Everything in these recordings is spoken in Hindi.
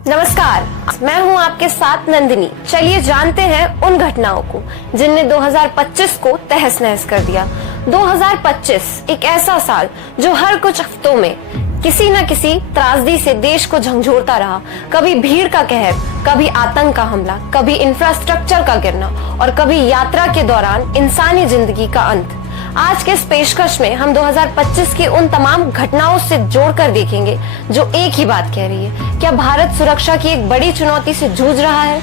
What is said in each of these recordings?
नमस्कार, मैं हूं आपके साथ नंदिनी। चलिए जानते हैं उन घटनाओं को जिनने 2025 को तहस नहस कर दिया। 2025 एक ऐसा साल जो हर कुछ हफ्तों में किसी न किसी त्रासदी से देश को झंझोरता रहा। कभी भीड़ का कहर, कभी आतंक का हमला, कभी इंफ्रास्ट्रक्चर का गिरना और कभी यात्रा के दौरान इंसानी जिंदगी का अंत। आज के इस पेशकश में हम 2025 की उन तमाम घटनाओं से जोड़कर देखेंगे जो एक ही बात कह रही है, क्या भारत सुरक्षा की एक बड़ी चुनौती से जूझ रहा है।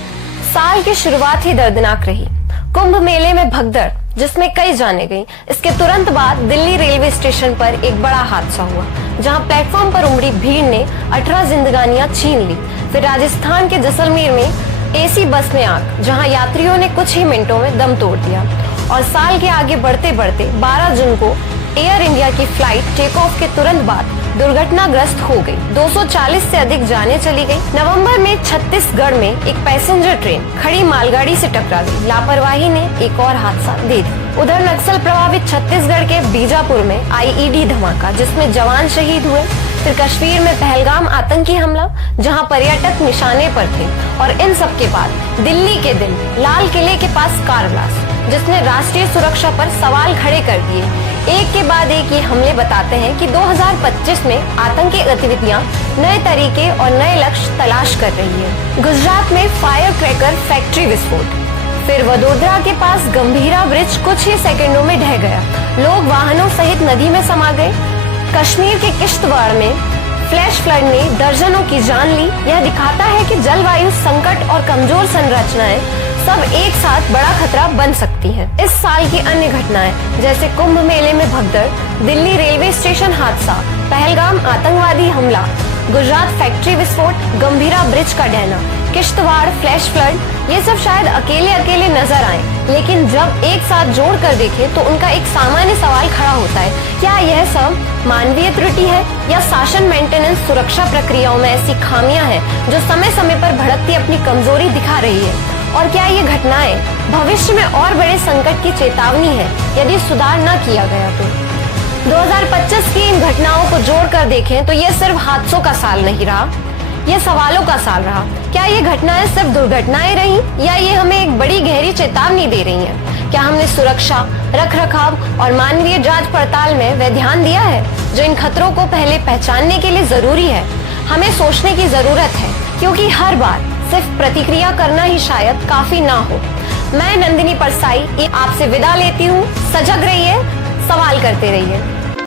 साल की शुरुआत ही दर्दनाक रही। कुंभ मेले में भगदड़ जिसमें कई जाने गई। इसके तुरंत बाद दिल्ली रेलवे स्टेशन पर एक बड़ा हादसा हुआ, जहां प्लेटफॉर्म पर उमड़ी भीड़ ने 18 जिंदगानियां छीन ली। फिर राजस्थान के जैसलमेर में एसी बस में आग, जहां यात्रियों ने कुछ ही मिनटों में दम तोड़ दिया। और साल के आगे बढ़ते बढ़ते 12 जून को एयर इंडिया की फ्लाइट टेक ऑफ के तुरंत बाद दुर्घटनाग्रस्त हो गई। 240 से अधिक जानें चली गई। नवंबर में छत्तीसगढ़ में एक पैसेंजर ट्रेन खड़ी मालगाड़ी से टकरा गई। लापरवाही ने एक और हादसा दे दिया। उधर नक्सल प्रभावित छत्तीसगढ़ के बीजापुर में आईईडी धमाका, जिसमें जवान शहीद हुए। फिर कश्मीर में पहलगाम आतंकी हमला, जहां पर्यटक निशाने पर थे। और इन सब के बाद दिल्ली के दिन लाल किले के पास कार ब्लास्ट, जिसने राष्ट्रीय सुरक्षा पर सवाल खड़े कर दिए। एक के बाद एक ये हमले बताते हैं कि 2025 में आतंकी गतिविधियां नए तरीके और नए लक्ष्य तलाश कर रही है। गुजरात में फायर क्रैकर फैक्ट्री विस्फोट, फिर वडोदरा के पास गंभीरा ब्रिज कुछ ही सेकंडों में ढह गया। लोग वाहनों सहित नदी में समा गए। कश्मीर के किश्तवाड़ में फ्लैश फ्लड ने दर्जनों की जान ली। यह दिखाता है कि जलवायु संकट और कमजोर संरचनाएं सब एक साथ बड़ा खतरा बन सकती हैं। इस साल की अन्य घटनाएं जैसे कुंभ मेले में भगदड़, दिल्ली रेलवे स्टेशन हादसा, पहलगाम आतंकवादी हमला, गुजरात फैक्ट्री विस्फोट, गंभीरा ब्रिज का ढहना, किश्तवाड़ फ्लैश फ्लड, ये सब शायद अकेले अकेले नजर आए, लेकिन जब एक साथ जोड़ कर देखें तो उनका एक सामान्य सवाल खड़ा होता है, क्या यह सब मानवीय त्रुटि है या शासन मेंटेनेंस सुरक्षा प्रक्रियाओं में ऐसी खामियां हैं जो समय समय पर भड़कती अपनी कमजोरी दिखा रही है। और क्या ये घटनाएं भविष्य में और बड़े संकट की चेतावनी है यदि सुधार न किया गया तो। 2025 की इन घटनाओं को जोड़कर देखें तो ये सिर्फ हादसों का साल नहीं रहा, ये सवालों का साल रहा। क्या ये घटनाएं सिर्फ दुर्घटनाएं रही या ये हमें एक बड़ी गहरी चेतावनी दे रही हैं? क्या हमने सुरक्षा, रखरखाव और मानवीय जांच पड़ताल में वह ध्यान दिया है जो इन खतरों को पहले पहचानने के लिए जरूरी है? हमें सोचने की जरूरत है, क्योंकि हर बार सिर्फ प्रतिक्रिया करना ही शायद काफी ना हो। मैं नंदिनी परसाई आपसे विदा लेती हूँ। सजग रहिए, सवाल करते रहिए।